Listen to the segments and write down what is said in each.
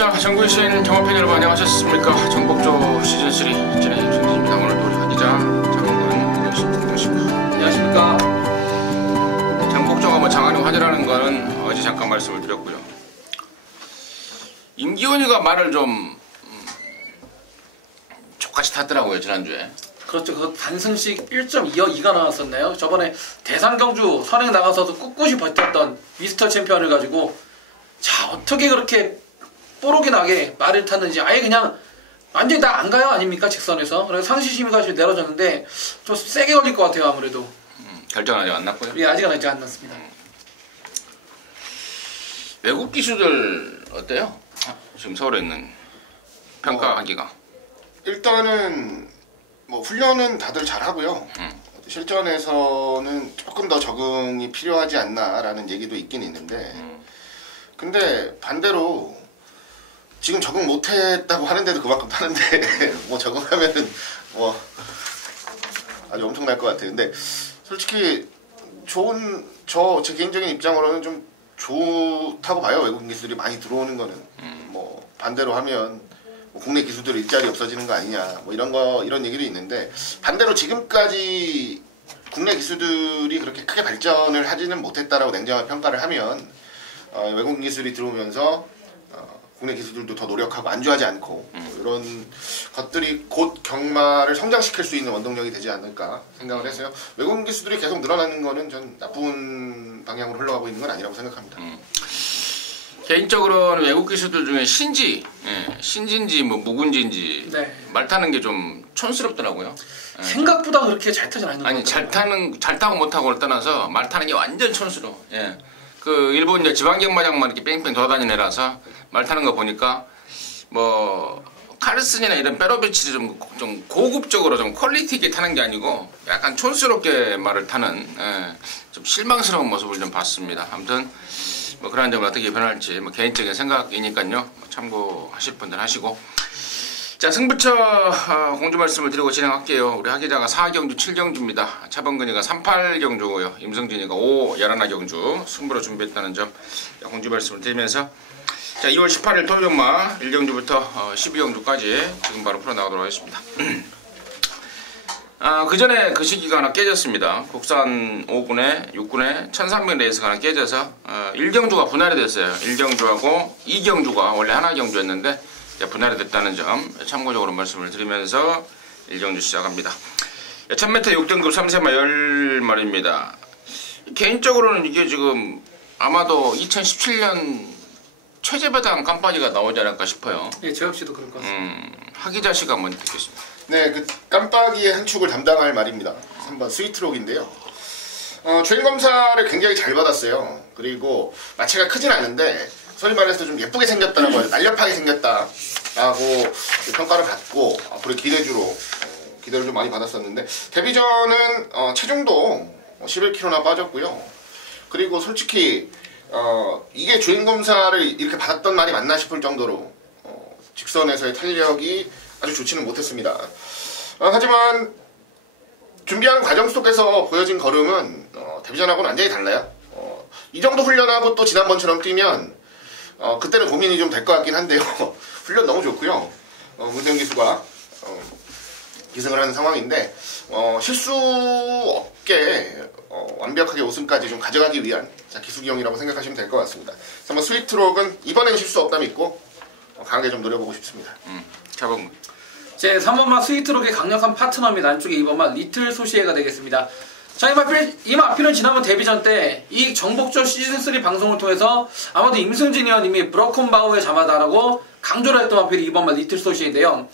자, 전국에 계신 정화팬 여러분 안녕하셨습니까? 정복조 시즌3 진행의 김승진입니다. 오늘도 우리 박 기자, 장원근, 안녕하십니까? 안녕하십니까? 정복조가 뭐 장안의 화제라는 거는 어제 잠깐 말씀을 드렸고요. 임기훈이가 말을 좀 족같이 탔더라고요, 지난주에. 그렇죠. 그 단승식 1.2가 나왔었나요? 저번에 대상경주 선행 나가서도 꿋꿋이 버텼던 미스터 챔피언을 가지고 자, 어떻게 그렇게 뽀록이 나게 말을 탔는지 아예 그냥 완전히 나 안 가요 아닙니까? 직선에서. 그래서 상시심의가 지금 내려졌는데 좀 세게 걸릴 것 같아요, 아무래도. 결정은 아직 안 났고요. 예, 아직은 안 났습니다. 외국 기수들 어때요? 지금 서울에 있는 평가하기가. 일단은 뭐 훈련은 다들 잘 하고요. 실전에서는 조금 더 적응이 필요하지 않나라는 얘기도 있긴 있는데, 근데 반대로 지금 적응 못했다고 하는데도 그만큼 타는데 뭐 적응하면은 뭐 아주 엄청날 것 같아요. 근데 솔직히 제 개인적인 입장으로는 좀 좋다고 봐요. 외국인 기수들이 많이 들어오는 거는. 뭐 반대로 하면 뭐 국내 기수들 일자리 없어지는 거 아니냐 뭐 이런 얘기도 있는데, 반대로 지금까지 국내 기수들이 그렇게 크게 발전을 하지는 못했다라고 냉정하게 평가를 하면 외국인 기술이 들어오면서 국내 기수들도 더 노력하고 안주하지 않고 이런 것들이 곧 경마를 성장시킬 수 있는 원동력이 되지 않을까 생각을 해서요. 외국인 기수들이 계속 늘어나는 거는 전 나쁜 방향으로 흘러가고 있는 건 아니라고 생각합니다. 개인적으로는 외국 기수들 중에 신진지 뭐 묵은지인지 네. 말 타는 게 좀 촌스럽더라고요. 생각보다 그렇게 잘 타진 않는 것 같아요. 잘 타고 못 타고를 떠나서 말 타는 게 완전 촌스러워. 예. 그 일본 이제 지방경마장만 이렇게 뺑뺑 돌아다니는 애라서 말 타는 거 보니까 뭐 카르슨이나 이런 페로비치를 좀 고급적으로 좀 퀄리티 있게 타는 게 아니고 약간 촌스럽게 말을 타는 좀 실망스러운 모습을 좀 봤습니다. 아무튼 뭐 그런 점은 어떻게 변할지 뭐 개인적인 생각이니까요. 참고하실 분들 하시고. 자, 승부처 공주 말씀을 드리고 진행할게요. 우리 하기자가 4경주 7경주입니다. 차범근이가 38경주고요. 임성진이가 5 11경주 승부로 준비했다는 점 공주 말씀을 드리면서, 자, 2월 18일 토요일마 1경주부터 12경주까지 지금 바로 풀어나가도록 하겠습니다. 그 전에 그 시기가 하나 깨졌습니다. 국산 5군에 6군에 1300 레이스가 하나 깨져서 1경주가 분할이 됐어요. 1경주하고 2경주가 원래 하나 경주였는데 분할이 됐다는 점 참고적으로 말씀을 드리면서 1경주 시작합니다. 1000m 6등급 3세마 10마리입니다. 개인적으로는 이게 지금 아마도 2017년 최재배당 깜빡이가 나오지 않을까 싶어요. 예, 저 역시도 그럴 것 같습니다. 하기자 씨가 먼저 듣겠습니다. 네, 그 깜빡이의 한 축을 담당할 말입니다. 3번 스위트록인데요. 주행 검사를 굉장히 잘 받았어요. 그리고 마체가 크진 않은데 소위 말해서 좀 예쁘게 생겼다라고, 날렵하게 생겼다라고 평가를 받고 앞으로 기대를 좀 많이 받았었는데, 데뷔전은 체중도 11kg나 빠졌고요. 그리고 솔직히 이게 주행 검사를 이렇게 받았던 말이 맞나 싶을 정도로 직선에서의 탄력이 아주 좋지는 못했습니다. 하지만 준비하는 과정 속에서 보여진 걸음은 데뷔전하고는 완전히 달라요. 이 정도 훈련하고 또 지난번처럼 뛰면 그때는 고민이 좀 될 것 같긴 한데요. 훈련 너무 좋고요. 문세영 기수가 기승을 하는 상황인데 실수 없게 완벽하게 우승까지 좀 가져가기 위한 기수기용이라고 생각하시면 될 것 같습니다. 그래서 뭐 스위트록은 이번에는 실수 없다 믿고 강하게 좀 노려보고 싶습니다. 차범근. 제 3번마 스위트록의 강력한 파트너입니다. 안쪽에 2번마 리틀 소시에가 되겠습니다. 자, 이 마필은 지난번 데뷔전 때 이 정복조 시즌3 방송을 통해서 아마도 임승진 의원님이 브로큰바우의 자마다라고 강조를 했던 마필이 2번마 리틀 소시인데요.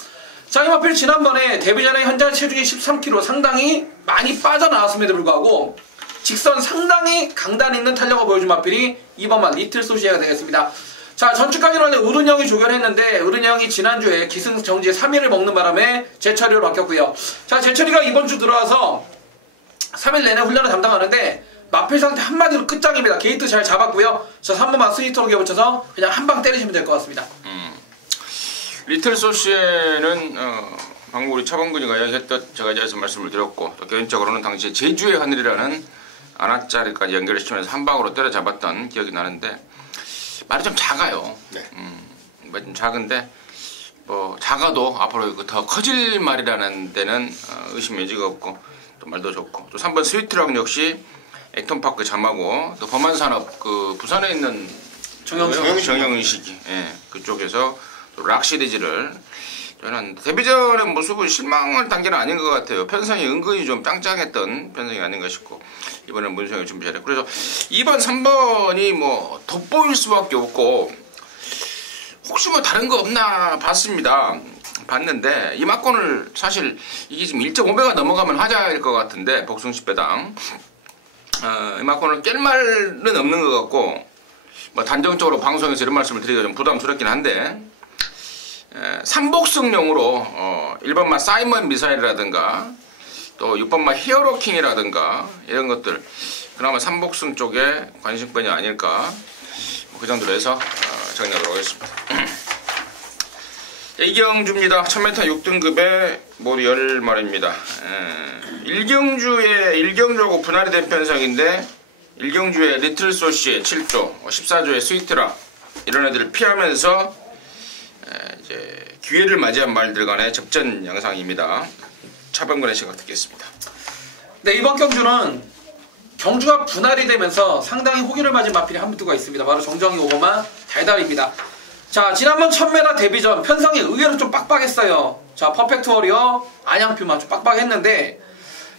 자, 이 마필 지난번에 데뷔전에 현재 체중이 13kg, 상당히 많이 빠져나왔음에도 불구하고 직선 상당히 강단 있는 탄력을 보여준 마필이 2번마 리틀 소시에가 되겠습니다. 자, 전주까지는 우른형이 조결했는데 우른형이 지난주에 기승 정지에 3일을 먹는 바람에 제철이로 바뀌었고요. 자, 제철이가 이번 주 들어와서 3일 내내 훈련을 담당하는데 마필 상태 한마디로 끝장입니다. 게이트 잘 잡았고요. 저 3번만 스위트록에 붙여서 그냥 한 방 때리시면 될 것 같습니다. 리틀 소시에는 방금 우리 차범근이가 이야기했던 제가 이제서 말씀을 드렸고, 또 개인적으로는 당시에 제주의 하늘이라는 안압자리까지 연결시키면서 한 방으로 때려잡았던 기억이 나는데 말이 좀 작아요. 네. 뭐 좀 작은데 뭐 작아도 앞으로 더 커질 말이라는 데는 의심 여지가 없고 또 말도 좋고 또 3번 스위트락 역시 액톤파크 잠하고 또 범한산업 그 부산에 있는 정영식이 예, 그쪽에서 또 락 시리즈를 저는 데뷔전의 모습은 실망을 단계는 아닌 것 같아요. 편성이 은근히 좀 짱짱했던 편성이 아닌가 싶고 이번엔 문성이 준비 잘했고 그래서 2번 3번이 뭐 돋보일 수밖에 없고 혹시 뭐 다른 거 없나 봤는데 이 막권을 사실 이게 지금 1.5배가 넘어가면 하자일 것 같은데 복숭 10배당 이 막권을 깰 말은 없는 것 같고 뭐 단정적으로 방송에서 이런 말씀을 드리기가 좀 부담스럽긴 한데 삼복승용으로 1번만 사이먼 미사일이라든가 또 6번만 히어로킹이라든가 이런 것들 그나마 삼복승 쪽에 관심권이 아닐까 그 정도로 해서 정리하도록 하겠습니다. 이경주입니다. 1000m 6등급에 모두 10마리입니다. 일경주하고 분할이 된 편성인데 일경주의 리틀소시의 7조, 14조의 스위트라 이런 애들을 피하면서 이제 기회를 맞이한 말들 간의 접전 영상입니다. 차범근의 시각 듣겠습니다. 네, 이번 경주는 경주가 분할이 되면서 상당히 호기를 맞은 마필이 한 부두가 있습니다. 바로 정정이 5번마 달달입니다. 자, 지난번 1000m 데뷔전 편성이 의외로 좀 빡빡했어요. 자, 퍼펙트 워리어 안양표만 좀 빡빡했는데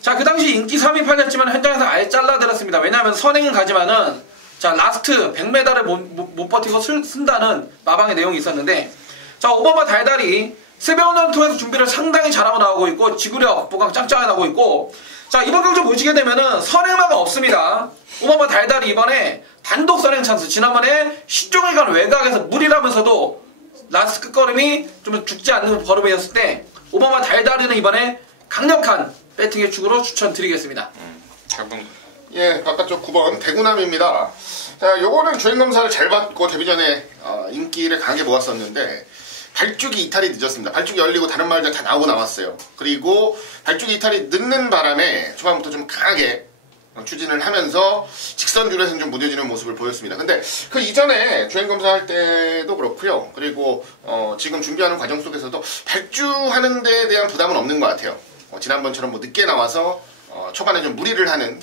자, 그 당시 인기 3위 팔렸지만 현장에서 아예 잘라들었습니다. 왜냐하면 선행은 가지만은 자, 라스트 100m를 못 버티고 쓴다는 마방의 내용이 있었는데 자, 5번마 달달이 세배운동을 통해서 준비를 상당히 잘하고 나오고 있고 지구력 보강 짱짱하게 나오고 있고 자, 이번 경주 보시게 되면은 선행마가 없습니다. 5번마 달달이 이번에 단독 선행 찬스 지난번에 시종일관 외곽에서 무리라면서도 라스트 끝걸음이 좀 죽지 않는 걸음이었을 때 5번마 달달이는 이번에 강력한 배팅의 축으로 추천드리겠습니다. 예, 바깥쪽 9번 대구남입니다. 자, 요거는 주행검사를 잘 받고 데뷔전에 인기를 강하게 모았었는데 발주기 이탈이 늦었습니다. 발주기 열리고 다른 말들 다 나오고 나왔어요. 그리고 발주기 이탈이 늦는 바람에 초반부터 좀 강하게 추진을 하면서 직선줄에서는 좀 무뎌지는 모습을 보였습니다. 근데 그 이전에 주행검사 할 때도 그렇고요. 그리고 지금 준비하는 과정 속에서도 발주하는 데에 대한 부담은 없는 것 같아요. 지난번처럼 뭐 늦게 나와서 초반에 좀 무리를 하는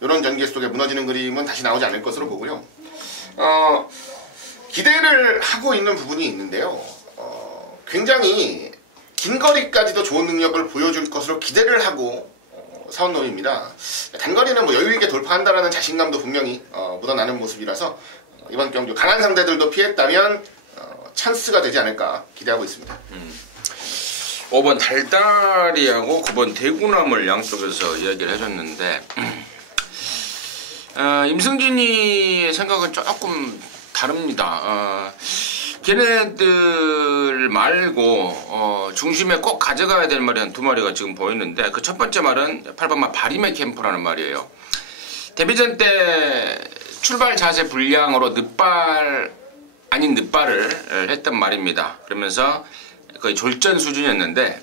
이런 전개 속에 무너지는 그림은 다시 나오지 않을 것으로 보고요. 기대를 하고 있는 부분이 있는데요. 굉장히 긴 거리까지도 좋은 능력을 보여줄 것으로 기대를 하고 사온 놈입니다. 단거리는 뭐 여유있게 돌파한다라는 자신감도 분명히 묻어나는 모습이라서 이번 경주 강한 상대들도 피했다면 찬스가 되지 않을까 기대하고 있습니다. 5번 달달이하고 9번 대구남을 양쪽에서 이야기를 해줬는데 임승진이의 생각은 조금 다릅니다. 걔네들 말고 중심에 꼭 가져가야 될 말이 한 2마리가 지금 보이는데 그 첫 번째 말은 8번마 바리메 캠프라는 말이에요. 데뷔전 때 출발 자세 불량으로 늑발 아닌 늑발을 했던 말입니다. 그러면서 거의 졸전 수준이었는데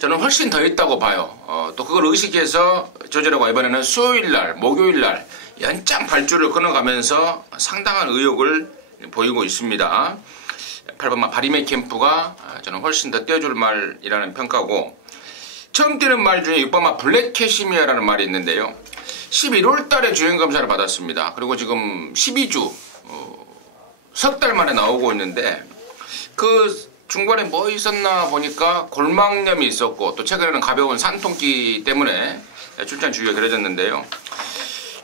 저는 훨씬 더 있다고 봐요. 또 그걸 의식해서 조절하고 이번에는 수요일날 목요일날 연장 발주를 끊어가면서 상당한 의욕을 보이고 있습니다. 8번마 바리메 캠프가 저는 훨씬 더 떼어줄 말이라는 평가고 처음 뛰는 말 중에 6번마 블랙 캐시미어라는 말이 있는데요. 11월 달에 주행검사를 받았습니다. 그리고 지금 12주 석 달 만에 나오고 있는데 그 중간에 뭐 있었나 보니까 골막염이 있었고 또 최근에는 가벼운 산통기 때문에 출전 주기가 길어졌는데요.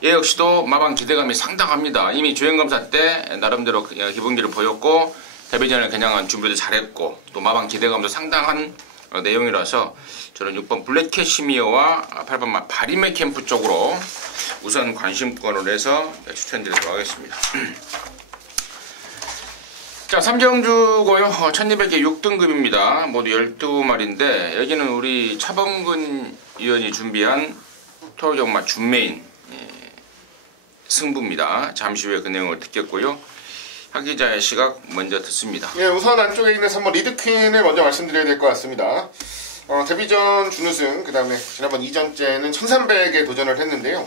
얘 역시도 마방 기대감이 상당합니다. 이미 주행검사 때 나름대로 기본기를 보였고 데뷔전에 그냥 준비도 잘했고 또 마방 기대감도 상당한 내용이라서 저는 6번 블랙캐시미어와 8번 바리메 캠프 쪽으로 우선 관심권을 해서 추천드리도록 하겠습니다. 자, 3경주고요. 1200개 6등급입니다. 모두 12마리인데 여기는 우리 차범근 위원이 준비한 토요정마 준메인 승부입니다. 잠시 후에 그 내용을 듣겠고요. 하 기자의 시각 먼저 듣습니다. 예, 우선 안쪽에 있는 3번 리드퀸을 먼저 말씀드려야 될 것 같습니다. 데뷔전 준우승, 그 다음에 지난번 2전째는 1300에 도전을 했는데요.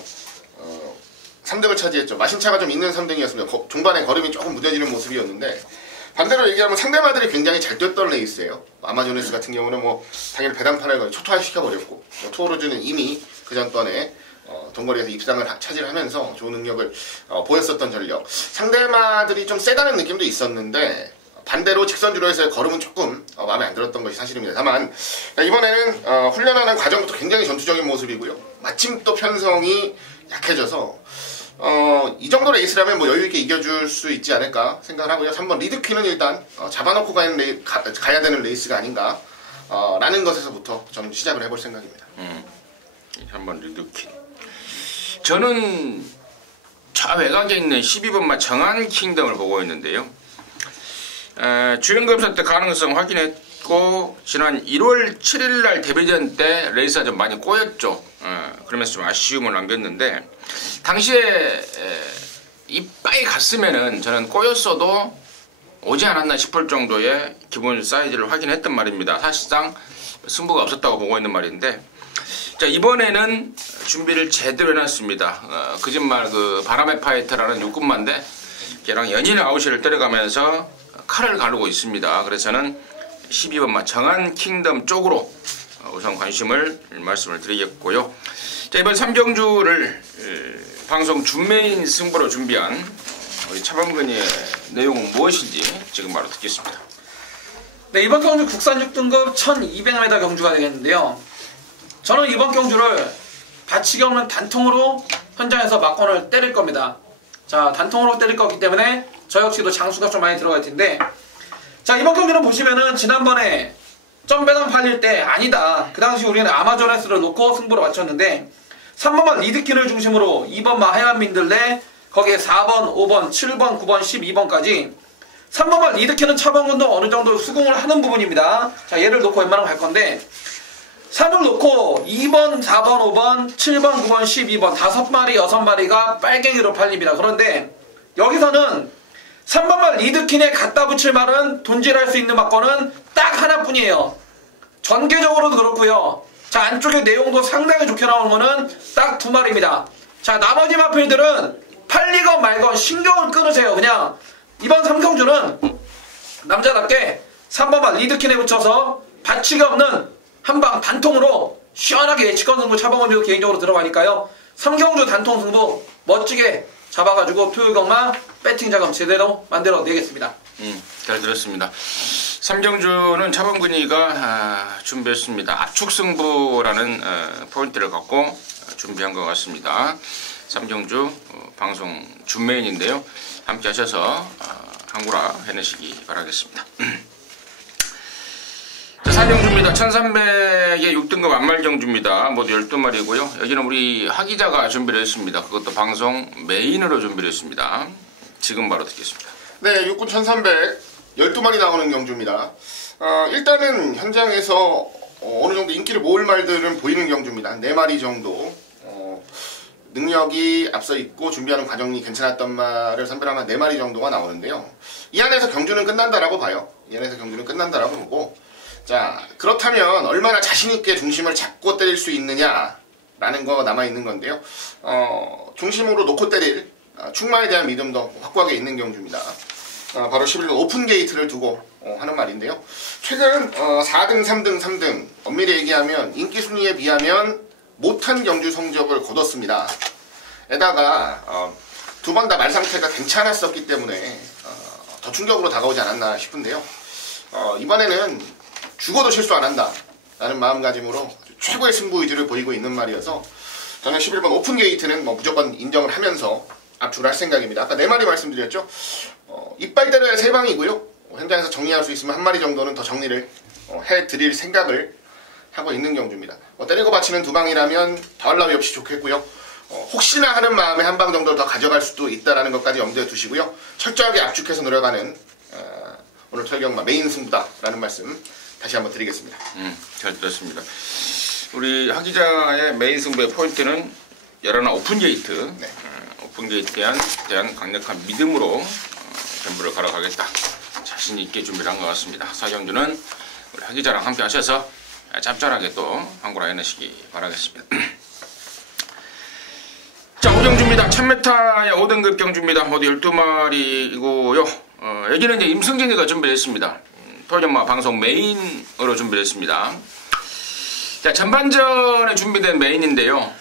3등을 차지했죠. 마신차가 좀 있는 3등이었습니다. 종반에 걸음이 조금 무뎌지는 모습이었는데 반대로 얘기하면 상대마들이 굉장히 잘 뛰었던 레이스예요. 아마존에스 같은 경우는 뭐 당연히 배당판을 초토화시켜버렸고 투어로즈는 이미 그 전번에 동거리에서 입상을 차지하면서 좋은 능력을 보였었던 전력. 상대마들이 좀 세다는 느낌도 있었는데 반대로 직선주로에서의 걸음은 조금 마음에 안 들었던 것이 사실입니다. 다만 이번에는 훈련하는 과정부터 굉장히 전투적인 모습이고요. 마침 또 편성이 약해져서 이 정도 레이스라면 뭐 여유있게 이겨줄 수 있지 않을까 생각을 하고요. 3번 리드퀸은 일단 잡아놓고 가야 되는 레이스가 아닌가 라는 것에서부터 저는 시작을 해볼 생각입니다. 3번 리드퀸. 저는 좌외곽에 있는 12번마 정한 킹덤을 보고 있는데요. 주행검사 때 가능성 확인했고 지난 1월 7일날 데뷔전 때 레이스가 좀 많이 꼬였죠. 그러면서 좀 아쉬움을 남겼는데 당시에 이빨이 갔으면은 저는 꼬였어도 오지 않았나 싶을 정도의 기본 사이즈를 확인했단 말입니다. 사실상 승부가 없었다고 보고 있는 말인데, 자, 이번에는 준비를 제대로 해놨습니다. 거짓말 그 바람의 파이터라는 육군만대 걔랑 연일 아웃을 때려가면서 칼을 가르고 있습니다. 그래서 저는 12번마 정한 킹덤 쪽으로 우선 관심을 말씀을 드리겠고요. 자, 이번 3경주를 방송 준메인 승부로 준비한 우리 차범근이의 내용은 무엇인지 지금 바로 듣겠습니다. 네, 이번 경주 국산 6등급 1200m 경주가 되겠는데요. 저는 이번 경주를 받치기 없는 단통으로 현장에서 막건을 때릴 겁니다. 자, 단통으로 때릴 거기 때문에 저 역시도 장수가 좀 많이 들어갈 텐데, 자, 이번 경기는 보시면은 지난번에 점배당 팔릴 때 아니다, 그 당시 우리는 아마존에스를 놓고 승부를 맞췄는데 3번만 리드킨을 중심으로 2번만 하얀민들레, 거기에 4번, 5번, 7번, 9번, 12번까지 3번만 리드킨은 차범근도 어느 정도 수긍을 하는 부분입니다. 자, 얘를 놓고 웬만하면 갈 건데 3을 놓고 2번, 4번, 5번, 7번, 9번, 12번 5마리, 6마리가 빨갱이로 팔립니다. 그런데 여기서는 3번만 리드킨에 갖다 붙일 말은 돈질할 수 있는 막건은 딱 하나뿐이에요. 전개적으로도 그렇고요. 자, 안쪽에 내용도 상당히 좋게 나오는 거는 딱 2마리입니다. 자, 나머지 마필들은 팔리건 말건 신경을 끊으세요. 그냥 이번 3경주는 남자답게 3번만 리드킨에 붙여서 받치기 없는 한방 단통으로 시원하게 예측권 승부 차범근도 개인적으로 들어가니까요. 3경주 단통 승부 멋지게 잡아가지고 토요일경마 배팅 자금 제대로 만들어 내겠습니다. 잘 들었습니다. 3경주는 차범근이가 준비했습니다. 압축 승부라는 포인트를 갖고 준비한 것 같습니다. 3경주 방송 준메인인데요. 함께 하셔서 항구라 해내시기 바라겠습니다. 자, 4경주입니다. 1300의 6등급 안말경주입니다. 모두 12마리고요. 여기는 우리 하기자가 준비를 했습니다. 그것도 방송 메인으로 준비를 했습니다. 지금 바로 듣겠습니다. 네, 육군 1300 12마리 나오는 경주입니다. 일단은 현장에서 어느 정도 인기를 모을 말들은 보이는 경주입니다. 한 4마리 정도 능력이 앞서 있고 준비하는 과정이 괜찮았던 말을 선별하면 4마리 정도가 나오는데요. 이 안에서 경주는 끝난다라고 봐요. 이 안에서 경주는 끝난다라고 보고, 자, 그렇다면 얼마나 자신있게 중심을 잡고 때릴 수 있느냐라는 거 남아있는 건데요. 중심으로 놓고 때릴 충마에 대한 믿음도 확고하게 있는 경주입니다. 바로 11번 오픈 게이트를 두고 하는 말인데요. 최근 4등, 3등, 3등 엄밀히 얘기하면 인기 순위에 비하면 못한 경주 성적을 거뒀습니다. 에다가 2번 다 말 상태가 괜찮았었기 때문에 더 충격으로 다가오지 않았나 싶은데요. 이번에는 죽어도 실수 안 한다 라는 마음가짐으로 최고의 승부 의지를 보이고 있는 말이어서 저는 11번 오픈 게이트는 뭐 무조건 인정을 하면서 압축을 할 생각입니다. 아까 4마리 말씀드렸죠. 이빨대로야 3방이고요. 현장에서 정리할 수 있으면 1마리 정도는 더 정리를 해드릴 생각을 하고 있는 경주입니다. 때리고 받치는 2방이라면 더할 나위 없이 좋겠고요. 혹시나 하는 마음에 1방 정도 더 가져갈 수도 있다는 것까지 염두에 두시고요. 철저하게 압축해서 노려가는 오늘 토요일경마 메인 승부다라는 말씀 다시 한번 드리겠습니다. 잘 들었습니다. 우리 하기자의 메인 승부의 포인트는 11 오픈 게이트. 네. 오픈 게이트에 대한 강력한 믿음으로 전부를 갈아가겠다. 자신 있게 준비를 한 것 같습니다. 4경주는 우리 하기자랑 함께 하셔서 짭짤하게 또 항구라 해내시기 바라겠습니다. 자, 5경주입니다. 1000m의 5등급 경주입니다. 모두 12마리이고요. 여기는 이제 임승진이가 준비를 했습니다. 토요일마 방송 메인으로 준비를 했습니다. 자, 전반전에 준비된 메인인데요.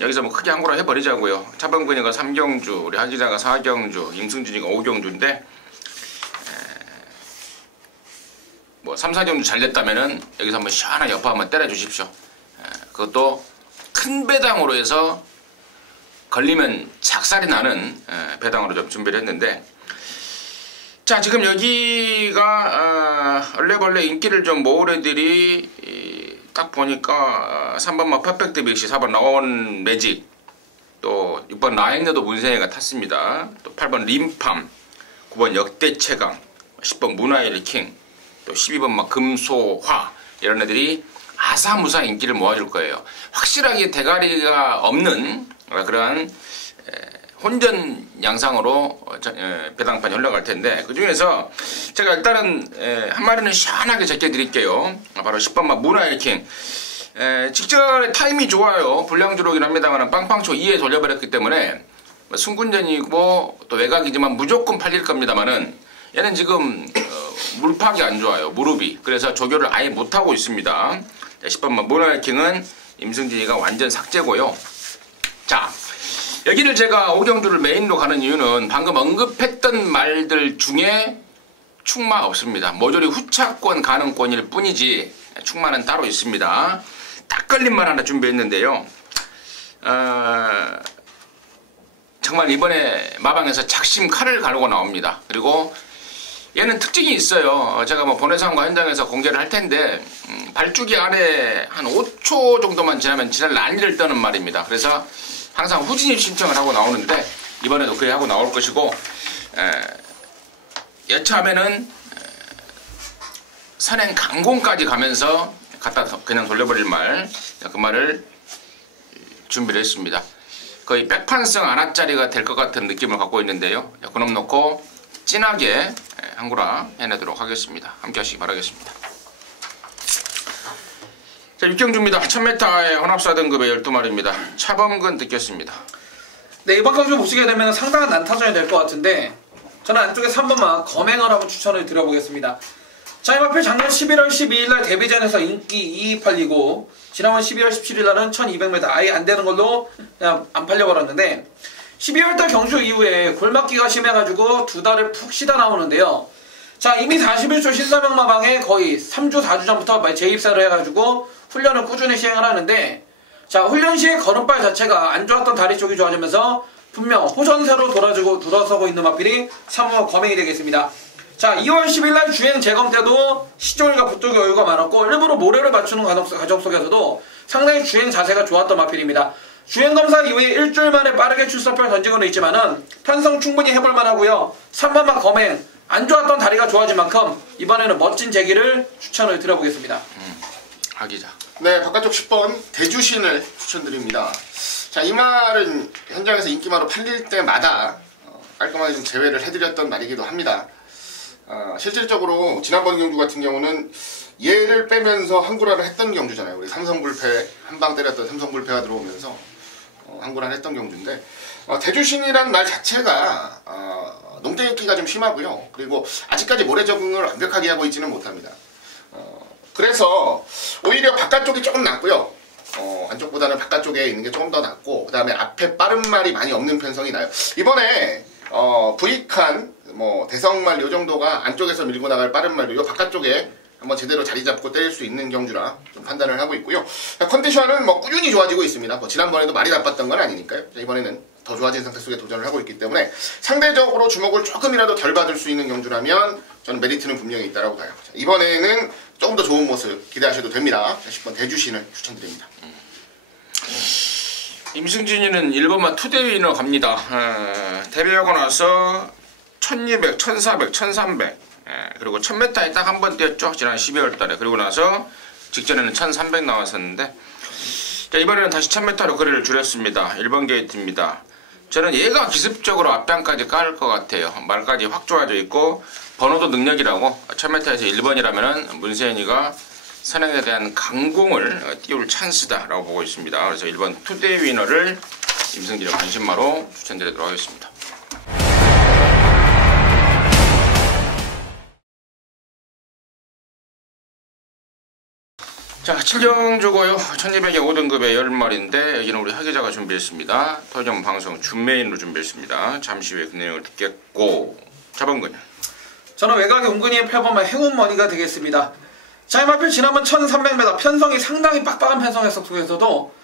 여기서 뭐 크게 한거로 해버리자고요. 차범근이가 3경주, 우리 하기자가 4경주, 임승진이가 5경주인데 뭐 3, 4경주 잘 됐다면은 여기서 한번 시원하게 여파 한번 때려주십시오. 그것도 큰 배당으로 해서 걸리면 작살이 나는 배당으로 좀 준비를 했는데, 자, 지금 여기가 얼레벌레 인기를 좀 모을 애들이 딱 보니까 3번마 퍼펙트 믹시, 4번 라원 매직, 또 6번 라인너도 문세이가 탔습니다. 또 8번 림팜, 9번 역대 최강, 10번 문화일 킹, 또 12번 막 금소화, 이런 애들이 아사무사 인기를 모아줄 거예요. 확실하게 대가리가 없는 그러한 혼전 양상으로 배당판이 흘러갈 텐데, 그 중에서 제가 일단은 한 마리는 시원하게 제껴드릴게요. 바로 10번마 문화일킹. 직전에 타임이 좋아요. 불량주로긴 합니다만 빵빵초 2에 돌려버렸기 때문에 승군전이고 또 외곽이지만 무조건 팔릴 겁니다만은 얘는 지금 물팍이 안 좋아요. 무릎이. 그래서 조교를 아예 못하고 있습니다. 10번마 문화일킹은 임승진이가 완전 삭제고요. 자, 여기를 제가 오경주를 메인으로 가는 이유는 방금 언급했던 말들 중에 축마 없습니다. 모조리 후차권 가능권일 뿐이지 축마는 따로 있습니다. 딱 걸림만 하나 준비했는데요. 정말 이번에 마방에서 작심 칼을 가르고 나옵니다. 그리고 얘는 특징이 있어요. 제가 뭐 본회상과 현장에서 공개를 할 텐데 발주기 아래 한 5초 정도만 지나면 지날 난리를 떠는 말입니다. 그래서 항상 후진입 신청을 하고 나오는데 이번에도 그래 하고 나올 것이고, 여차하면은 선행 강공까지 가면서 갖다 그냥 돌려버릴 말, 그 말을 준비를 했습니다. 거의 백판성 안압짜리가 될 것 같은 느낌을 갖고 있는데요. 그놈 놓고 진하게 한구라 해내도록 하겠습니다. 함께 하시기 바라겠습니다. 자, 6경주입니다. 1000m의 혼합사 등급의 12마리입니다. 차범근 듣겠습니다. 네, 이번 경주 보시게 되면 상당한 난타전이 될 것 같은데, 저는 안쪽에 3번만 검행을 한번 추천을 드려보겠습니다. 자, 이 마필 작년 11월 12일날 데뷔전에서 인기 2위 팔리고, 지난번 12월 17일날은 1200m 아예 안 되는 걸로 그냥 안 팔려버렸는데, 12월달 경주 이후에 골막기가 심해가지고 2달을 푹 쉬다 나오는데요. 자, 이미 41초 신사명 마방에 거의 3주 4주 전부터 재입사를 해가지고 훈련을 꾸준히 시행을 하는데, 자, 훈련 시에 걸음발 자체가 안 좋았던 다리 쪽이 좋아지면서 분명 호전세로 돌아서고 있는 마필이 3번 검행이 되겠습니다. 자, 2월 10일날 주행 재검 때도 시종일과 붙들기 여유가 많았고 일부러 모래를 맞추는 과정 속에서도 상당히 주행 자세가 좋았던 마필입니다. 주행검사 이후에 일주일 만에 빠르게 출사표를 던지고는 있지만은 편성 충분히 해볼만 하고요. 3번만 검행, 안 좋았던 다리가 좋아진 만큼 이번에는 멋진 재기를 추천을 드려보겠습니다. 하기자. 네, 바깥쪽 10번 대주신을 추천드립니다. 자, 이 말은 현장에서 인기마로 팔릴 때마다 깔끔하게 좀 제외를 해드렸던 말이기도 합니다. 실질적으로 지난번 경주 같은 경우는 얘를 빼면서 한구라를 했던 경주잖아요. 우리 삼성불패 한방 때렸던 삼성불패가 들어오면서 한구라를 했던 경주인데, 대주신이란 말 자체가 농땡이기가 좀 심하고요. 그리고 아직까지 모래 적응을 완벽하게 하고 있지는 못합니다. 그래서 오히려 바깥쪽이 조금 낫고요. 안쪽보다는 바깥쪽에 있는 게 조금 더 낫고, 그 다음에 앞에 빠른 말이 많이 없는 편성이 나요. 이번에 브이칸, 대성말 요 정도가 안쪽에서 밀고 나갈 빠른 말도 요 바깥쪽에 한번 제대로 자리 잡고 때릴 수 있는 경주라 좀 판단을 하고 있고요. 컨디션은 꾸준히 좋아지고 있습니다. 지난번에도 말이 나빴던 건 아니니까요. 이번에는 더 좋아진 상태 속에 도전을 하고 있기 때문에 상대적으로 주목을 조금이라도 덜 받을 수 있는 경주라면 저는 메리트는 분명히 있다고 봐요. 이번에는 조금 더 좋은 모습 기대하셔도 됩니다. 10번 대주신을 추천드립니다. 임승진이는 1번만 투데이너 갑니다. 데뷔하고 나서 1200, 1400, 1300, 그리고 1000m에 딱 한 번 뛰었죠. 지난 12월 달에. 그리고 나서 직전에는 1300 나왔었는데, 자, 이번에는 다시 1000m로 거리를 줄였습니다. 1번 게이트입니다. 저는 얘가 기습적으로 앞장까지 깔 것 같아요. 말까지 확 좋아져 있고 번호도 능력이라고 1000m에서 1번이라면은 문세인이가 선행에 대한 강공을 띄울 찬스다라고 보고 있습니다. 그래서 1번 투데이 위너를 임승진의 관심마로 추천드리도록 하겠습니다. 자, 7경주고요. 1200에 5등급의 10마리인데 여기는 우리 하기자가 준비했습니다. 토종 방송 준메인으로 준비했습니다. 잠시 후에 그 내용을 듣겠고 자본군요. 저는 외곽의 웅근이의 8번만 행운머니가 되겠습니다. 자, 이 마필 지난번 1300m 편성이 상당히 빡빡한 편성했었 속에서도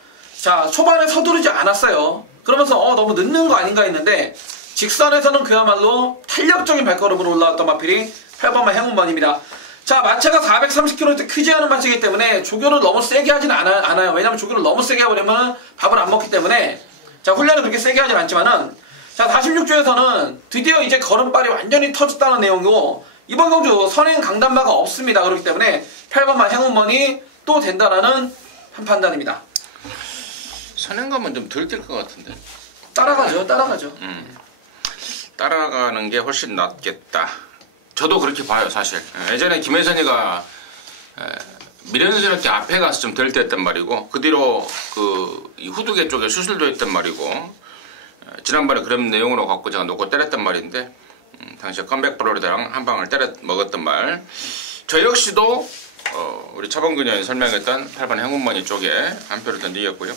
자, 초반에 서두르지 않았어요. 그러면서 너무 늦는 거 아닌가 했는데 직선에서는 그야말로 탄력적인 발걸음으로 올라왔던 마필이 8번만 행운머니입니다. 자, 마체가 430km 퀴즈하는 마체이기 때문에 조교를 너무 세게 하진 않아요. 왜냐면 조교를 너무 세게 해버리면 밥을 안 먹기 때문에 자, 훈련을 그렇게 세게 하진 않지만은 자, 46주에서는 드디어 이제 걸음발이 완전히 터졌다는 내용이고 이번 경주 선행 강단마가 없습니다. 그렇기 때문에 8번만 행운머니 또 된다라는 한 판단입니다. 선행감은 좀 덜 뛸 것 같은데. 따라가죠. 따라가는 게 훨씬 낫겠다. 저도 그렇게 봐요, 사실. 예전에 김혜선이가 미련스럽게 앞에 가서 좀 덜 뗐단 말이고 그 뒤로 그 후두개 쪽에 수술도 했단 말이고 지난번에 그런 내용으로 갖고 제가 놓고 때렸단 말인데 당시에 컴백 브로리랑 한 방을 때려 먹었던 말. 저 역시도 우리 차범근이 설명했던 8번 행운머니 쪽에 한 표를 던지겠고요.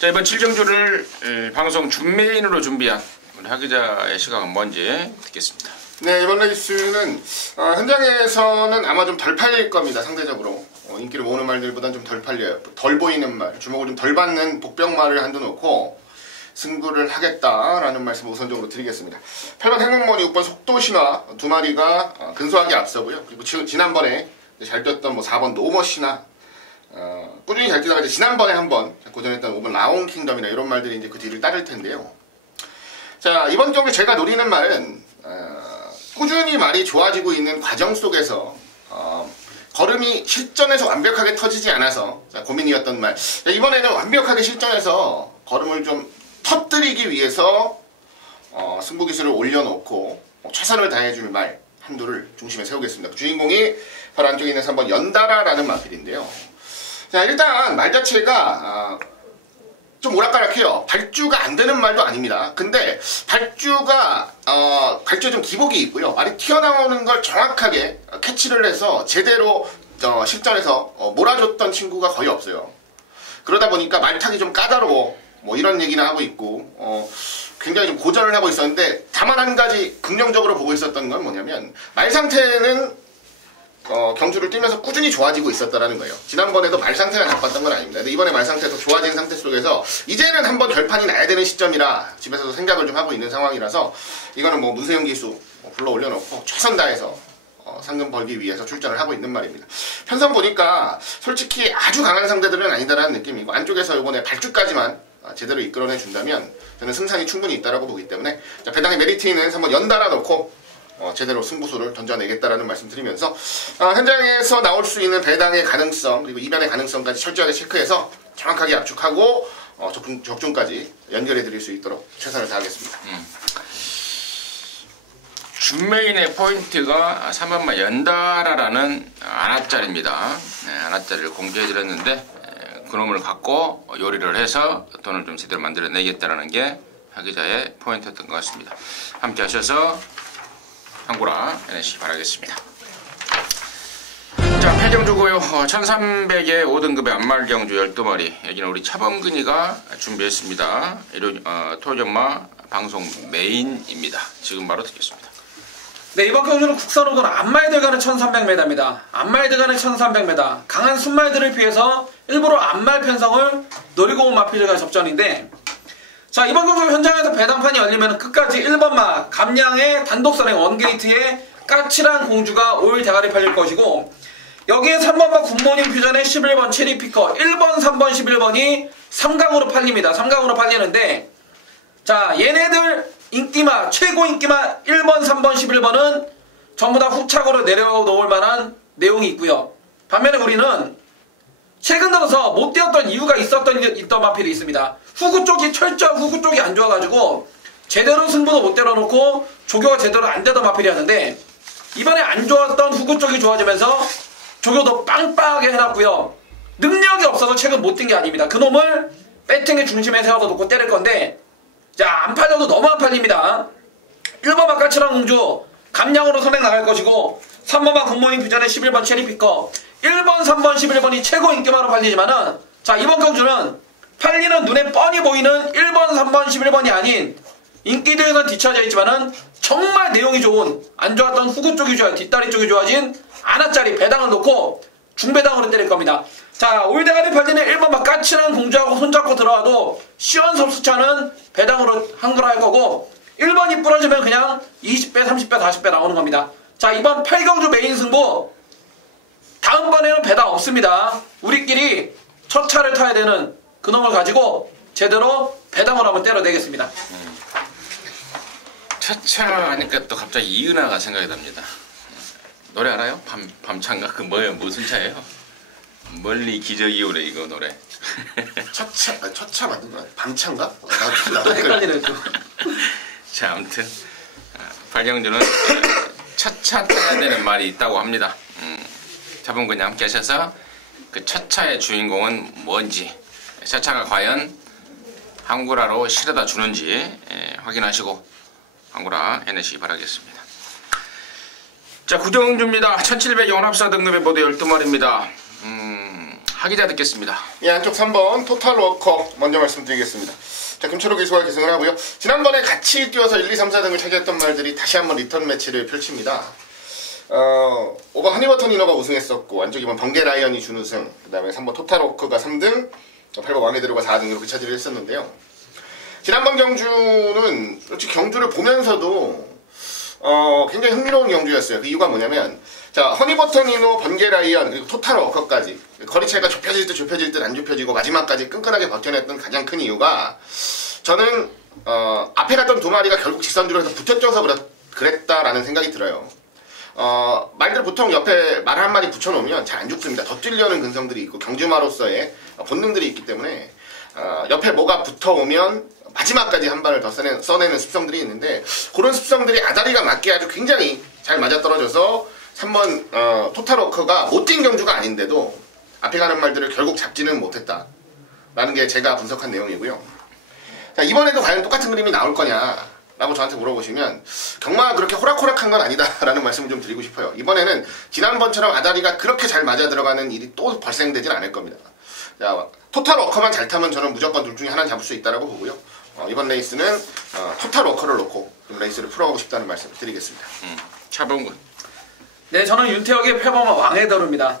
자, 이번 7경주를 방송 준메인으로 준비한 우리 하기자의 시각은 뭔지 듣겠습니다. 네, 이번 레이스는 현장에서는 아마 좀 덜 팔릴 겁니다. 상대적으로 인기를 모으는 말들보다는 좀 덜 팔려요. 덜 보이는 말, 주목을 좀 덜 받는 복병말을 한두 놓고 승부를 하겠다라는 말씀 우선적으로 드리겠습니다. 8번 행운머니, 6번 속도신화 두 마리가 근소하게 앞서고요. 그리고 지난번에 잘 뛰었던 4번 노머시나 꾸준히 잘 뛰다가 지난번에 한번 고전했던 5번 라온킹덤이나 이런 말들이 이제 그 뒤를 따를 텐데요. 자, 이번 경기 제가 노리는 말은 꾸준히 말이 좋아지고 있는 과정 속에서 걸음이 실전에서 완벽하게 터지지 않아서 고민이었던 말. 이번에는 완벽하게 실전에서 걸음을 좀 터뜨리기 위해서 승부기술을 올려놓고 최선을 다해줄 말 한두를 중심에 세우겠습니다. 그 주인공이 바로 안쪽에 있는 3번 연달아라는 마필인데요. 자, 일단 말 자체가 좀 오락가락해요. 발주가 안 되는 말도 아닙니다. 근데 발주가 발주에 좀 기복이 있고요. 말이 튀어나오는 걸 정확하게 캐치를 해서 제대로 실전에서 몰아줬던 친구가 거의 없어요. 그러다 보니까 말타기 좀 까다로워 뭐 이런 얘기는 하고 있고 굉장히 좀 고전을 하고 있었는데 다만 한 가지 긍정적으로 보고 있었던 건 뭐냐면 말 상태는 경주를 뛰면서 꾸준히 좋아지고 있었다는 거예요. 지난번에도 말 상태가 나빴던 건 아닙니다. 근데 이번에 말 상태가 더 좋아진 상태 속에서 이제는 한번 결판이 나야 되는 시점이라 집에서도 생각을 좀 하고 있는 상황이라서 이거는 뭐 문세영 기수 불러 올려놓고 최선 다해서 상금 벌기 위해서 출전을 하고 있는 말입니다. 편성 보니까 솔직히 아주 강한 상대들은 아니다라는 느낌이고 안쪽에서 이번에 발주까지만 제대로 이끌어내 준다면 저는 승산이 충분히 있다라고 보기 때문에 자, 배당의 메리트는 한번 연달아 놓고 제대로 승부수를 던져내겠다라는 말씀 드리면서 현장에서 나올 수 있는 배당의 가능성 그리고 이변의 가능성까지 철저하게 체크해서 정확하게 압축하고 적중까지 연결해 드릴 수 있도록 최선을 다하겠습니다. 준메인의 포인트가 3번만 연달아라는 안압자리입니다. 네, 안압자리를 공개해 드렸는데 그놈을 갖고 요리를 해서 돈을 좀 제대로 만들어내겠다라는 게 하기자의 포인트였던 것 같습니다. 함께 하셔서 항구라 해내시기 바라겠습니다. 자, 패경주고요. 1300에 5등급의 안말경주 12마리. 여기는 우리 차범근이가 준비했습니다. 토요정마 방송 메인입니다. 지금 바로 듣겠습니다. 네, 이번 경주는 국산호는 앞말들 가는 1300m입니다. 앞말들 가는 1300m. 강한 순말들을 피해서 일부러 앞말 편성을 노리고 온 마필들과의 접전인데 자, 이번 경주 현장에서 배당판이 열리면 끝까지 1번마 감량의 단독선행 원게이트에 까칠한 공주가 올 대가리 팔릴 것이고 여기에 3번마 굿모닝 퓨전의 11번 체리피커 1번, 3번, 11번이 3강으로 팔립니다. 3강으로 팔리는데 자, 얘네들 인기마 최고 인기마 1번, 3번, 11번은 전부 다 후착으로 내려놓을 만한 내용이 있고요. 반면에 우리는 최근 들어서 못 뛰었던 이유가 있던 마필이 있습니다. 후구 쪽이 철저한 후구 쪽이 안 좋아가지고 제대로 승부도 못 때려놓고 조교가 제대로 안 되던 마필이었는데 이번에 안 좋았던 후구 쪽이 좋아지면서 조교도 빵빵하게 해놨고요. 능력이 없어서 최근 못 뛴 게 아닙니다. 그놈을 배팅의 중심에 세워서 놓고 때릴 건데 자, 안 팔려도 너무 안 팔립니다. 1번만 까칠한 공주 감량으로 선행 나갈 것이고 3번만 굿모닝 퓨전의 11번 체리피커 1번, 3번, 11번이 최고 인기마로 팔리지만은 자 이번 경주는 팔리는 눈에 뻔히 보이는 1번, 3번, 11번이 아닌 인기도에선 뒤처져 있지만은 정말 내용이 좋은 안 좋았던 후구 쪽이 좋아 뒷다리 쪽이 좋아진 아나짜리 배당을 놓고 중배당으로 때릴 겁니다. 자 올대가리 팔리는 1번 막 까칠한 공주하고 손잡고 들어와도 시원섭수치 않은 배당으로 한글 할 거고 1번이 부러지면 그냥 20배, 30배, 40배 나오는 겁니다. 자 이번 8경주 메인 승부 다음번에는 배당 없습니다. 우리끼리 첫 차를 타야 되는 그놈을 가지고 제대로 배당으로 한번 때려내겠습니다. 첫 차 하니까 또 갑자기 이은하가 생각이 납니다. 노래 알아요? 밤차인가? 그 뭐예요? 무슨 차예요? 멀리 기적이 오래 이거 노래. 첫차 맞는 거야? 밤차인가? 나도 헷갈리네 또. 자 아무튼 8경주는 첫 차 타야 되는 말이 있다고 합니다. 자본군이 함께 하셔서 그 첫 차의 주인공은 뭔지 첫 차가 과연 항구라로 실어다 주는지 확인하시고 항구라 해내시기 바라겠습니다. 자 구정주입니다. 1700 연합사 등급의 모두 12마리입니다. 하기자 듣겠습니다. 예, 한쪽 3번 토탈워커 먼저 말씀드리겠습니다. 자, 김철호 기수가 계승을 하고요. 지난번에 같이 뛰어서 1, 2, 3, 4등을 차지했던 말들이 다시 한번 리턴 매치를 펼칩니다. 5번 허니버터 니너가 우승했었고 안쪽 2번 번개라이언이 준우승, 그 다음에 3번 토탈워커가 3등, 8번 왕의대로가 4등 이렇게 차지를 했었는데요. 지난번 경주는 솔직히 경주를 보면서도 굉장히 흥미로운 경주였어요. 그 이유가 뭐냐면 자 허니버터 니너, 번개라이언 그리고 토탈워커까지 거리 차이가 좁혀질 듯 안 좁혀지고 마지막까지 끈끈하게 버텨냈던 가장 큰 이유가 저는 앞에 갔던 두 마리가 결국 직선주로 해서 붙여져서 그랬다라는 생각이 들어요. 말들 보통 옆에 말 한 마리 붙여놓으면 잘 안 죽습니다. 더 뛰려는 근성들이 있고 경주마로서의 본능들이 있기 때문에 옆에 뭐가 붙어오면 마지막까지 한 발을 더 써내는 습성들이 있는데 그런 습성들이 아다리가 맞게 아주 굉장히 잘 맞아떨어져서 3번 토탈워커가 못 뛴 경주가 아닌데도 앞에 가는 말들을 결국 잡지는 못했다 라는 게 제가 분석한 내용이고요. 자, 이번에도 과연 똑같은 그림이 나올 거냐 라고 저한테 물어보시면 경마가 그렇게 호락호락한 건 아니다 라는 말씀을 좀 드리고 싶어요. 이번에는 지난번처럼 아다리가 그렇게 잘 맞아 들어가는 일이 또 발생되진 않을 겁니다. 자, 토탈워커만 잘 타면 저는 무조건 둘 중에 하나는 잡을 수 있다고 보고요. 이번 레이스는 토탈워커를 놓고 좀 레이스를 풀어가고 싶다는 말씀을 드리겠습니다. 차범근. 네, 저는 윤태혁의 표범한 왕의대로입니다.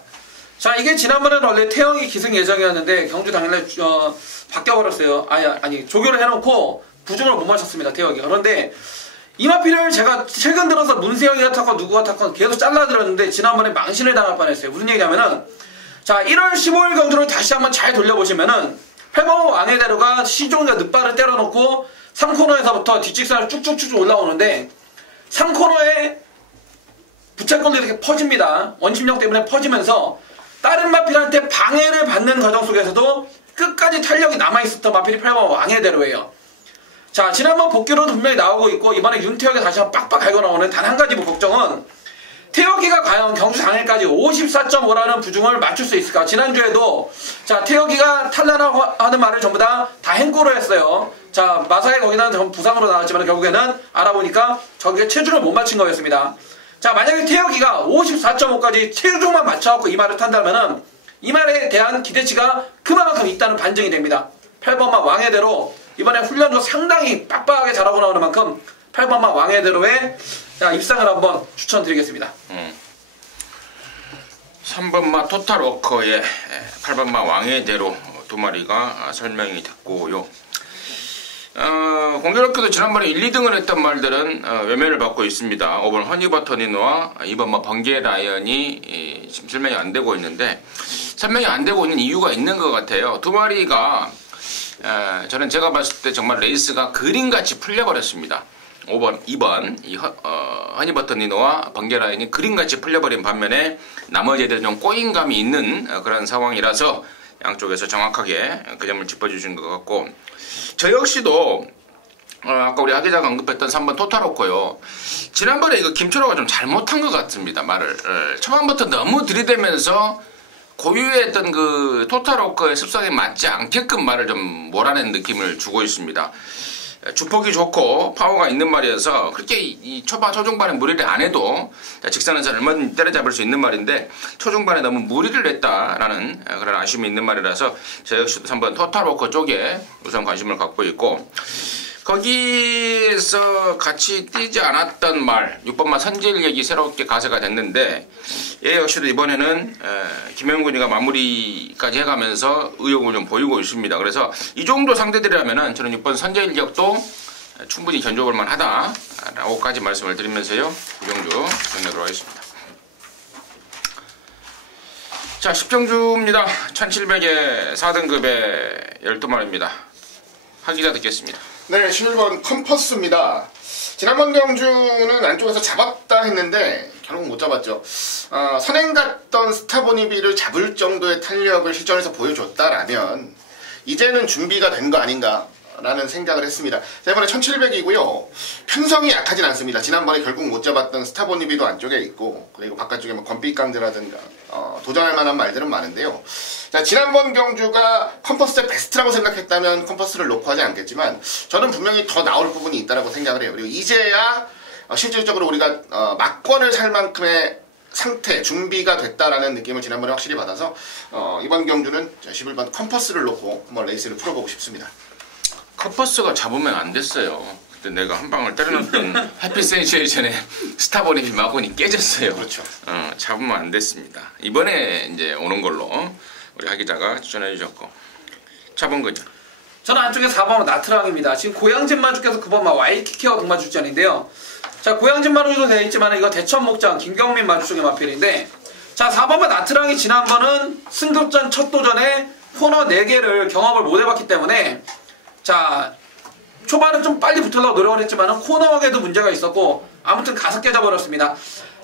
자, 이게 지난번에는 원래 태영이 기승 예정이었는데 경주 당일날 바뀌어버렸어요. 아니 조교를 해놓고 부중을 못 마셨습니다, 태혁이. 그런데 이마피를 제가 최근 들어서 문세영이가 탔건 누구가 탔건 계속 잘라들었는데 지난번에 망신을 당할 뻔했어요. 무슨 얘기냐면은 자 1월 15일 경주를 다시 한번 잘 돌려보시면은 8번 왕의대로가 시종이가 늑발을 때려놓고 3코너에서부터 뒷직선을 쭉쭉쭉 올라오는데 3코너에 부채꼴로 이렇게 퍼집니다. 원심력 때문에 퍼지면서 다른 마필한테 방해를 받는 과정 속에서도 끝까지 탄력이 남아있었던 마필이 8번 왕의대로예요. 자 지난번 복귀로도 분명히 나오고 있고 이번에 윤태혁이 다시 한번 빡빡 갈고 나오는 단 한 가지 걱정은 태혁이가 과연 경주 당일까지 54.5라는 부중을 맞출 수 있을까? 지난주에도 자 태혁이가 탈란하는 말을 전부 다 행고로 했어요. 자 마사에 거기는 전 부상으로 나왔지만 결국에는 알아보니까 저게 체중을 못 맞춘 거였습니다. 자 만약에 태혁이가 54.5까지 체중만 맞춰갖고 이 말을 탄다면은 이 말에 대한 기대치가 그만큼 있다는 반증이 됩니다. 8번마 왕의대로 이번에 훈련도 상당히 빡빡하게 잘하고 나오는 만큼 8번마 왕의대로의 입상을 한번 추천드리겠습니다. 3번마 토탈워커의 8번마 왕의대로 두 마리가 설명이 됐고요. 공교롭게도 지난번에 1, 2등을 했던 말들은 외면을 받고 있습니다. 5번 허니버터니노와 2번마 번개라이언이 지금 설명이 안 되고 있는데 설명이 안 되고 있는 이유가 있는 것 같아요. 두 마리가 저는 제가 봤을 때 정말 레이스가 그림같이 풀려버렸습니다. 5번, 2번 이 허니버터니노와 번개라인이 그림같이 풀려버린 반면에 나머지 애들은 좀 꼬인감이 있는 그런 상황이라서 양쪽에서 정확하게 그 점을 짚어주신 것 같고 저 역시도 아까 우리 하기자가 언급했던 3번 토탈워커요. 지난번에 이거 김철호가 좀 잘못한 것 같습니다. 말을 초반부터 너무 들이대면서 고유했던 그 토탈워커의 습성에 맞지 않게끔 말을 좀 몰아낸 느낌을 주고 있습니다. 주폭이 좋고 파워가 있는 말이어서 그렇게 이 초중반에 무리를 안 해도 직선에서 얼마든지 때려잡을 수 있는 말인데 초중반에 너무 무리를 했다라는 그런 아쉬움이 있는 말이라서 저 역시도 3번 토탈워커 쪽에 우선 관심을 갖고 있고, 거기에서 같이 뛰지 않았던 말 6번마 선제일격이 새롭게 가세가 됐는데, 얘 역시도 이번에는 김영근이가 마무리까지 해가면서 의욕을 좀 보이고 있습니다. 그래서 이 정도 상대들이라면은 저는 6번 선제일격도 충분히 견뎌볼 만하다라고까지 말씀을 드리면서요, 구경주 정리하도록 하겠습니다. 자, 10경주입니다. 1700에 4등급에 12마리입니다. 하기자 듣겠습니다. 네, 11번 컴퍼스입니다. 지난번 경주는 안쪽에서 잡았다 했는데 결국 못 잡았죠. 선행 갔던 스타보니비를 잡을 정도의 탄력을 실전에서 보여줬다라면 이제는 준비가 된 거 아닌가 라는 생각을 했습니다. 자, 이번에 1700이고요. 편성이 약하진 않습니다. 지난번에 결국 못 잡았던 스타보니비도 안쪽에 있고, 그리고 바깥쪽에 뭐 건빛강제라든가 도전할 만한 말들은 많은데요. 자, 지난번 경주가 컴퍼스의 베스트라고 생각했다면 컴퍼스를 놓고 하지 않겠지만 저는 분명히 더 나올 부분이 있다고 생각을 해요. 그리고 이제야 실질적으로 우리가 막권을 살 만큼의 상태, 준비가 됐다라는 느낌을 지난번에 확실히 받아서 이번 경주는 11번 컴퍼스를 놓고 한번 레이스를 풀어보고 싶습니다. 컴퍼스가 잡으면 안 됐어요. 그때 내가 한 방을 때려놨던 해피 센시에이션에 스타보니비 마군이 깨졌어요. 그렇죠. 잡으면 안 됐습니다. 이번에 이제 오는 걸로 우리 하기자가 추천해 주셨고, 잡은 거죠. 저는 안쪽에 4번은 나트랑입니다. 지금 고양진 마주께서 9번마 와이키키와 동마주전인데요. 자, 고양진 마주도 되어 있지만 이거 대천 목장 김경민 마주 쪽의 마필인데, 자, 4번마 나트랑이 지난번은 승급전 첫 도전에 코너 4개를 경험을 못 해봤기 때문에, 자, 초반은 좀 빨리 붙으려고 노력을 했지만 코너에도 문제가 있었고 아무튼 가서 깨져버렸습니다.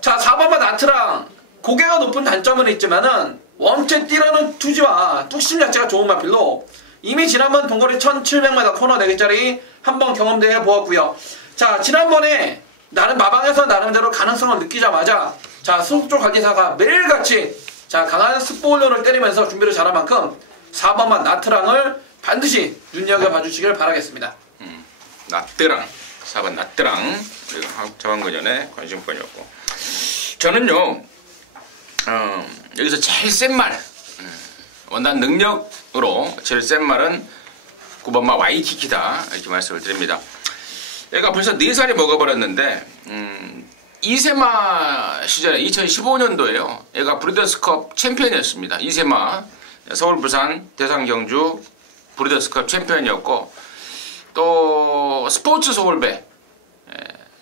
자, 4번마 나트랑 고개가 높은 단점은 있지만은 원체 뛰라는 투지와 뚝심 자체가 좋은 마필로 이미 지난번 동거리 1700m 코너 4개짜리 한번 경험대회 보았고요. 자, 지난번에 나름 마방에서 나름대로 가능성을 느끼자마자 자, 소속조 관리사가 매일같이 자, 강한 스포일러를 때리면서 준비를 잘한 만큼 4번마 나트랑을 반드시 눈여겨봐 주시길 바라겠습니다. 나트랑, 4번 나트랑, 그리고 자방근연의 관심권이었고, 저는요 여기서 제일 센 말, 원단 능력으로 제일 센 말은 9번마 와이키키다 이렇게 말씀을 드립니다. 얘가 벌써 4살이 먹어버렸는데 이세마 시절에 2015년도에요 얘가 브리더스컵 챔피언이었습니다. 이세마 서울 부산 대상 경주 브리더스컵 챔피언이었고, 또 스포츠 서울배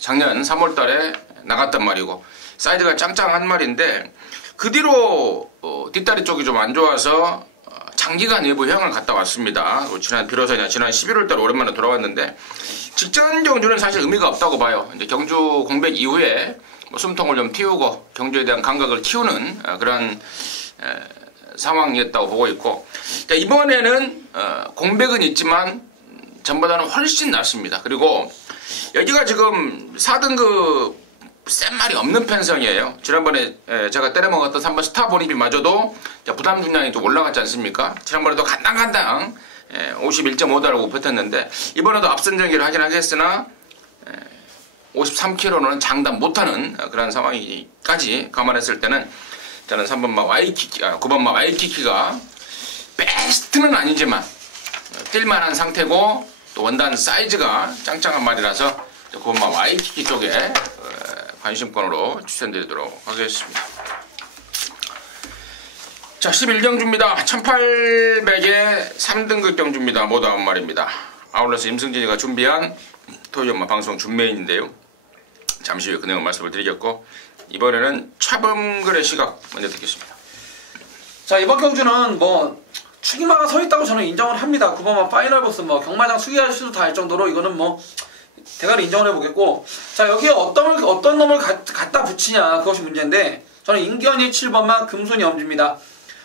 작년 3월달에 나갔단 말이고, 사이즈가 짱짱한 말인데 그 뒤로 뒷다리 쪽이 좀 안 좋아서 장기간 외부 휴양을 갔다 왔습니다. 지난 11월달 오랜만에 돌아왔는데 직전 경주는 사실 의미가 없다고 봐요. 이제 경주 공백 이후에 뭐 숨통을 좀 틔우고 경주에 대한 감각을 키우는 그런 상황이었다고 보고 있고, 자, 이번에는 공백은 있지만 전보다는 훨씬 낫습니다. 그리고 여기가 지금 4등급 센 말이 없는 편성이에요. 지난번에 제가 때려먹었던 3번 스타보니비마저도 부담 중량이 좀 올라갔지 않습니까? 지난번에도 간당간당 51.5달고 뱉었는데 이번에도 앞선 전기를 하긴 하겠으나 53kg는 장담 못하는 그런 상황까지 감안했을 때는 저는 3번마 와이키키, 9번마 와이키키가 베스트는 아니지만 뛸만한 상태고 또 원단 사이즈가 짱짱한 말이라서 9번마 와이키키 쪽에 관심권으로 추천드리도록 하겠습니다. 자, 11경주입니다. 1800에 3등급 경주입니다. 모두 9마리입니다. 아울러서 임승진이가 준비한 토요일마 방송 준메인인데요. 잠시 후에 그 내용 말씀을 드리겠고, 이번에는 차범근의 시각 먼저 듣겠습니다. 자, 이번 경주는 뭐 축이마가 서 있다고 저는 인정을 합니다. 9번마 파이널 보스 뭐 경마장 수기아저씨도 다 할 정도로 이거는 뭐 대가리 인정을 해보겠고, 자, 여기에 어떤 놈을 갖다 붙이냐 그것이 문제인데 저는 인견이 7번마 금손이 엄지입니다.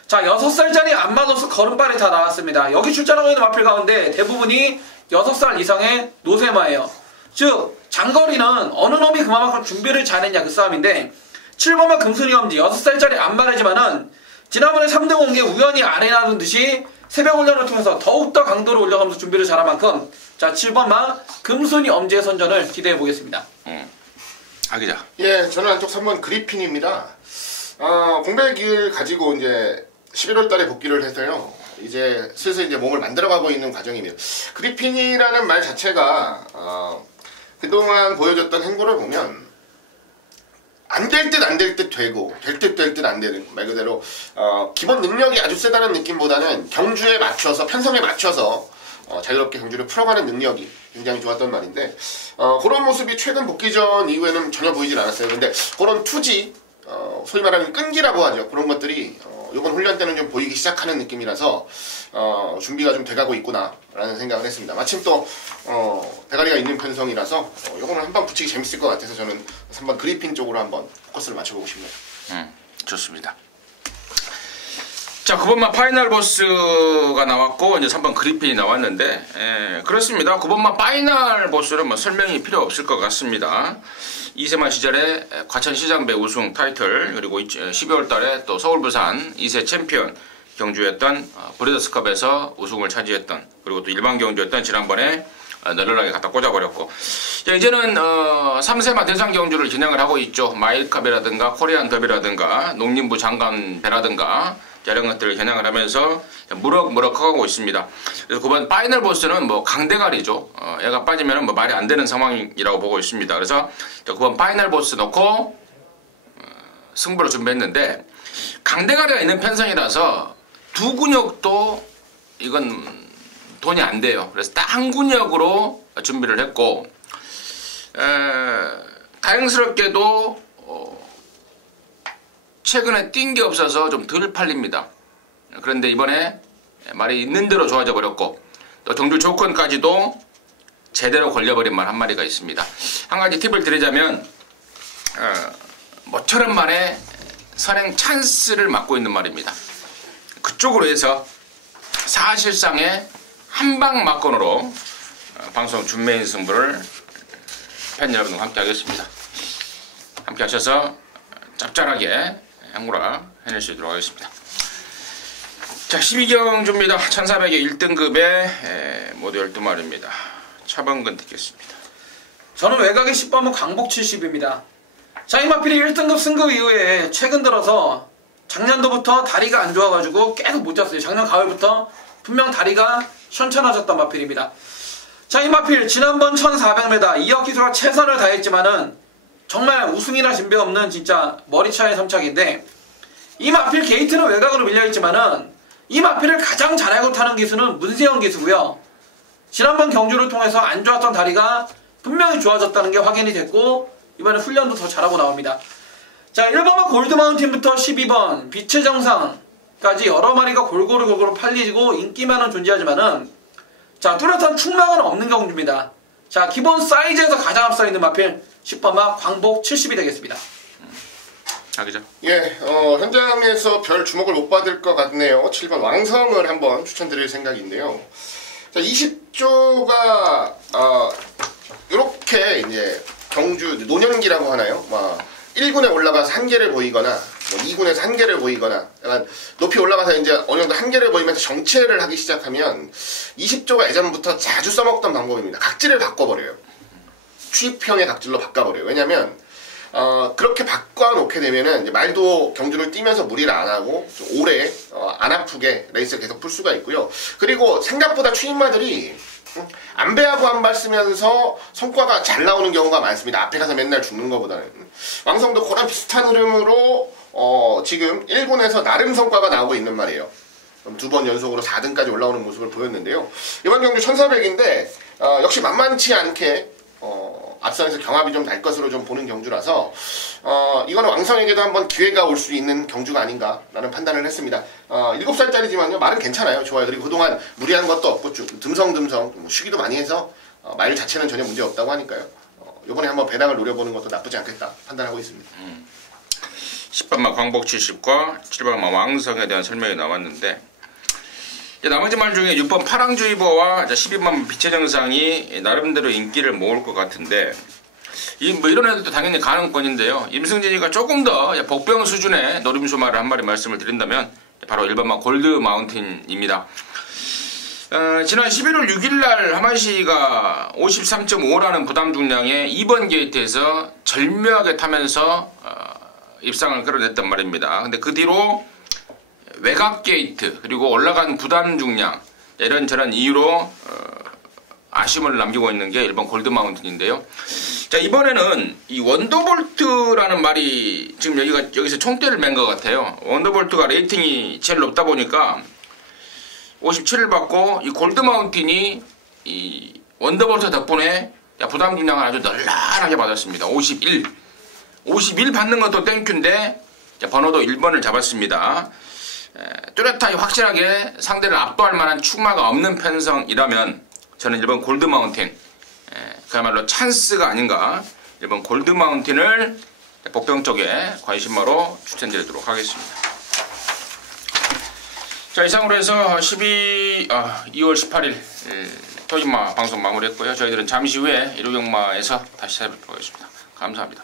자, 6살짜리 안마노스 걸음발이 다 나왔습니다. 여기 출전하고 있는 마필 가운데 대부분이 6살 이상의 노세마예요. 즉 장거리는 어느 놈이 그만큼 준비를 잘했냐 그 싸움인데, 7번마 금손이 엄지 6살짜리 안마래지만은 지난번에 3등 온 게 우연히 아레나는 듯이 새벽 훈련을 통해서 더욱더 강도를 올려가면서 준비를 잘한 만큼 자 7번마 금순이 엄지의 선전을 기대해 보겠습니다. 하기자. 예, 저는 안쪽 3번 그리핀입니다. 공백일 가지고 이제 11월 달에 복귀를 해서요. 이제 슬슬 이제 몸을 만들어가고 있는 과정입니다. 그리핀이라는 말 자체가 그동안 보여줬던 행보를 보면 안 될 듯 안 될 듯 되고 될 듯 될 듯 안 되는 말 그대로 기본 능력이 아주 세다는 느낌보다는 경주에 맞춰서 편성에 맞춰서 자유롭게 경주를 풀어가는 능력이 굉장히 좋았던 말인데 그런 모습이 최근 복귀전 이후에는 전혀 보이질 않았어요. 근데 그런 투지 소위 말하는 끈기라고 하죠. 그런 것들이 이번 훈련 때는 좀 보이기 시작하는 느낌이라서 준비가 좀 돼가고 있구나 라는 생각을 했습니다. 마침 또 대가리가 있는 편성이라서 이거는 한방 붙이기 재밌을 것 같아서 저는 3번 그리핀 쪽으로 한번 포커스를 맞춰보고 싶네요. 좋습니다. 자, 9번마 파이널 보스가 나왔고 이제 3번 그리핀이 나왔는데 그렇습니다. 9번마 파이널 보스는 뭐 설명이 필요 없을 것 같습니다. 이세만 시절에 과천시장배 우승 타이틀 그리고 12월 달에 또 서울 부산 2세 챔피언 경주였던 브리더스컵에서 우승을 차지했던 그리고 또 일반 경주였던 지난번에 널널하게 갖다 꽂아버렸고 자, 이제는 3세마 대상 경주를 진행을 하고 있죠. 마일컵이라든가 코리안 더비라든가 농림부 장관배라든가 이런 것들을 겨냥을 하면서 무럭무럭 커가고 있습니다. 그래서 9번 파이널 보스는 뭐 강대가리죠. 얘가 빠지면 뭐 말이 안 되는 상황이라고 보고 있습니다. 그래서 9번 파이널 보스 넣고 승부를 준비했는데 강대가리가 있는 편성이라서 두 근육도 이건 돈이 안 돼요. 그래서 딱 한 근육으로 준비를 했고 다행스럽게도 최근에 뛴 게 없어서 좀 덜 팔립니다. 그런데 이번에 말이 있는 대로 좋아져 버렸고 또 경주 조건까지도 제대로 걸려버린 말 한 마리가 있습니다. 한 가지 팁을 드리자면 모처럼 만에 선행 찬스를 맞고 있는 말입니다. 그쪽으로 해서 사실상의 한방 막건으로 방송 준메인 승부를 팬 여러분과 함께 하겠습니다. 함께 하셔서 짭짤하게 행무라 해낼 수 있도록 하겠습니다. 자, 12경주입니다. 1400의 1등급에 모두 12마리입니다. 차범근 듣겠습니다. 저는 외곽의 10번은 강복 70입니다. 자, 이마필이 1등급 승급 이후에 최근 들어서 작년도부터 다리가 안 좋아가지고 계속 못 잤어요. 작년 가을부터 분명 다리가 현찮아졌던 마필입니다. 자, 이마필 지난번 1400m 2억 기수가 최선을 다했지만은 정말 우승이나 진배 없는 진짜 머리차의 삼착인데 이 마필 게이트는 외곽으로 밀려있지만은 이 마필을 가장 잘 알고 타는 기수는 문세영 기수고요. 지난번 경주를 통해서 안 좋았던 다리가 분명히 좋아졌다는 게 확인이 됐고 이번에 훈련도 더 잘하고 나옵니다. 자, 1번은 골드마운틴부터 12번 빛의 정상까지 여러 마리가 골고루 팔리고 인기 많은 존재하지만은 자, 뚜렷한 충망은 없는 경주입니다. 자, 기본 사이즈에서 가장 앞서 있는 마필 10번마 광복 70이 되겠습니다. 자기죠? 예, 현장에서 별 주목을 못 받을 것 같네요. 7번 왕성을 한번 추천드릴 생각인데요. 자, 20조가 이렇게 이제 경주 노년기라고 하나요? 막 1군에 올라가서 한계를 보이거나 뭐 2군에서 한계를 보이거나 약간 높이 올라가서 이제 어느 정도 한계를 보이면서 정체를 하기 시작하면 20조가 예전부터 자주 써먹던 방법입니다. 각질을 바꿔버려요. 추입형의 각질로 바꿔버려요. 왜냐면 그렇게 바꿔놓게 되면은 이제 말도 경주를 뛰면서 무리를 안 하고 좀 오래 안 아프게 레이스를 계속 풀 수가 있고요. 그리고 생각보다 추임마들이 안배하고 한 발 쓰면서 성과가 잘 나오는 경우가 많습니다. 앞에 가서 맨날 죽는 것보다는. 왕성도 그런 비슷한 흐름으로 지금 1군에서 나름 성과가 나오고 있는 말이에요. 2번 연속으로 4등까지 올라오는 모습을 보였는데요. 이번 경주 1400인데 역시 만만치 않게 앞선에서 경합이 좀 날 것으로 좀 보는 경주라서 이거는 왕성에게도 한번 기회가 올 수 있는 경주가 아닌가라는 판단을 했습니다. 7살짜리지만요 말은 괜찮아요. 좋아요. 그리고 그동안 무리한 것도 없고 쭉 듬성듬성 쉬기도 많이 해서 말 자체는 전혀 문제 없다고 하니까요. 이번에 한번 배당을 노려보는 것도 나쁘지 않겠다 판단하고 있습니다. 10번마 광복 70과 7번마 왕성에 대한 설명이 나왔는데 나머지 말 중에 6번 파랑주의보와 12번 빛의 정상이 나름대로 인기를 모을 것 같은데 뭐 이런 애들도 당연히 가능권인데요. 임승진이가 조금 더 복병 수준의 노림수말을 한 마리 말씀을 드린다면 바로 1번마 골드 마운틴입니다. 지난 11월 6일날 하마시가 53.5라는 부담 중량에 2번 게이트에서 절묘하게 타면서 입상을 끌어냈단 말입니다. 근데 그 뒤로 외곽 게이트 그리고 올라간 부담 중량 이런저런 이유로 아쉬움을 남기고 있는 게 일본 골드 마운틴인데요. 자, 이번에는 이 원더볼트라는 말이 지금 여기서 총대를 맨 것 같아요. 원더볼트가 레이팅이 제일 높다 보니까 57을 받고 이 골드 마운틴이 이 원더볼트 덕분에 부담 중량을 아주 널널하게 받았습니다. 51 받는 것도 땡큐인데 번호도 1번을 잡았습니다. 뚜렷하게 확실하게 상대를 압도할 만한 축마가 없는 편성이라면 저는 일본 골드 마운틴 그야말로 찬스가 아닌가, 일본 골드 마운틴을 복병 쪽에 관심마로 추천드리도록 하겠습니다. 자, 이상으로 해서 2월 18일 토익마 방송 마무리했고요. 저희들은 잠시 후에 일요경마에서 다시 찾아뵙도록 하겠습니다. 감사합니다.